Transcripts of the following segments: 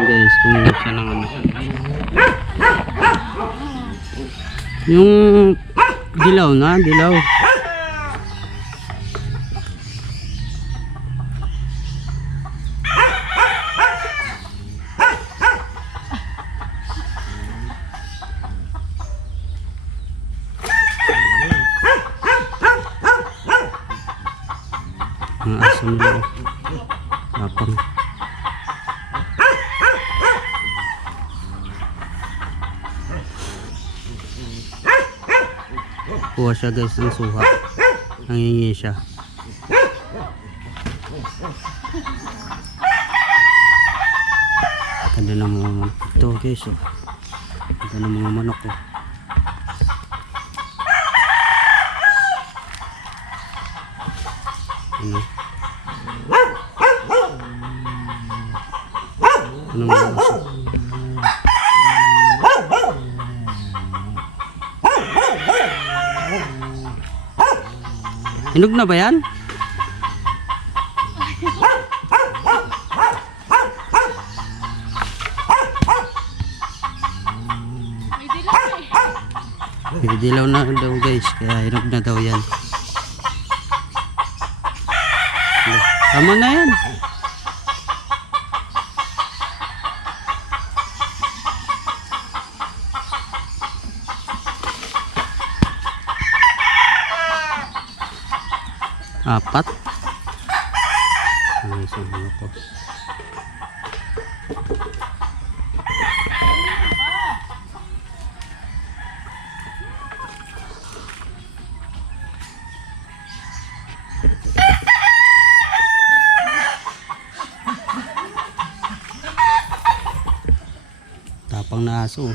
Guys, kumuha siya ng ano. Yung dilaw na, dilaw. Ang aso nila. Tapang. Kuha siya guys ng suha. Nangingi siya. Ganda ng mga manok. Ito guys oh. Ganda ng mga manok oh. Ano? Ano mga aso? Hinog na ba yan? May dilaw na daw guys, kaya hinog na daw yan. Tama na yan. Apat. Ang isang mga ko. Tapang na aso.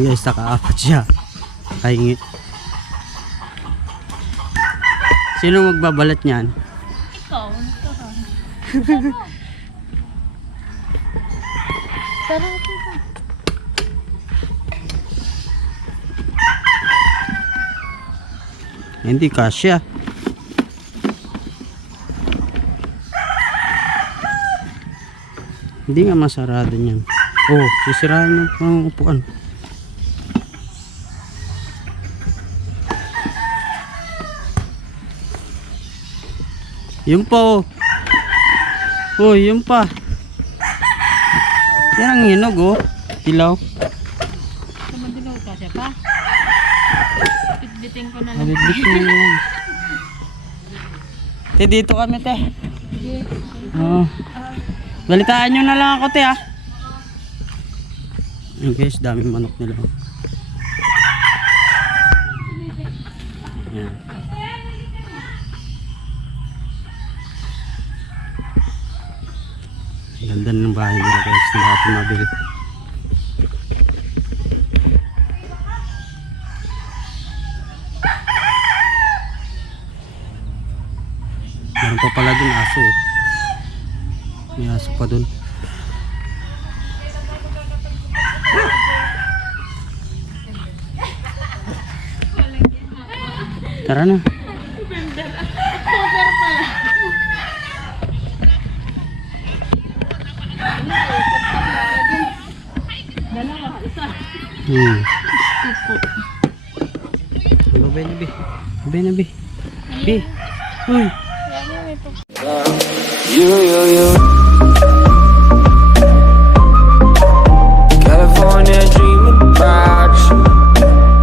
Guys, nakaapat siya. Kahingi. Sino magbabalat niyan? Ikaw, nagkaroon. Pero ito. Hindi kasya. Hindi nga masarado niyan. Oh, sisirain ng pangupuan. Yun pa oh. Oh, yun pa. Yan ang hinog oh. Dilaw. Naman dilaw ka siya pa. Bitbiting ko na lang. Bitbiting mo yan. Te, dito kami te. Oh. Balitaan nyo na lang ako te ah. Yung guys, daming manok nila. Yan. Ganda ng bahay nila guys, hindi natin mabili. Meron pa pala dun aso. May aso pa dun. Tara na. Cover pala. Dalawa, isa. Babay na bi. Babay na bi. Bi. Uy. Yan, may You